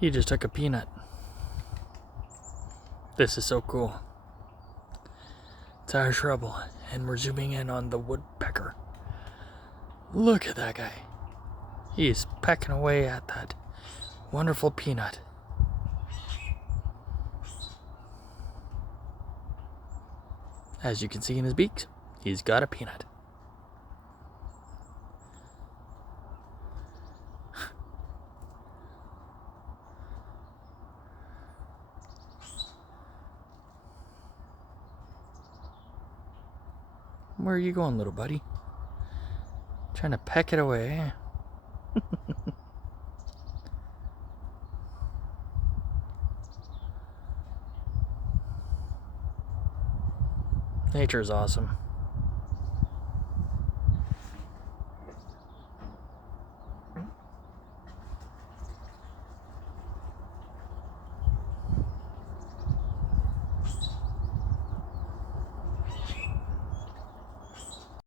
He just took a peanut. This is so cool. It's our shrubble, and we're zooming in on the woodpecker. Look at that guy. He's pecking away at that wonderful peanut. As you can see in his beak, he's got a peanut. Where are you going, little buddy? Trying to peck it away. Nature is awesome.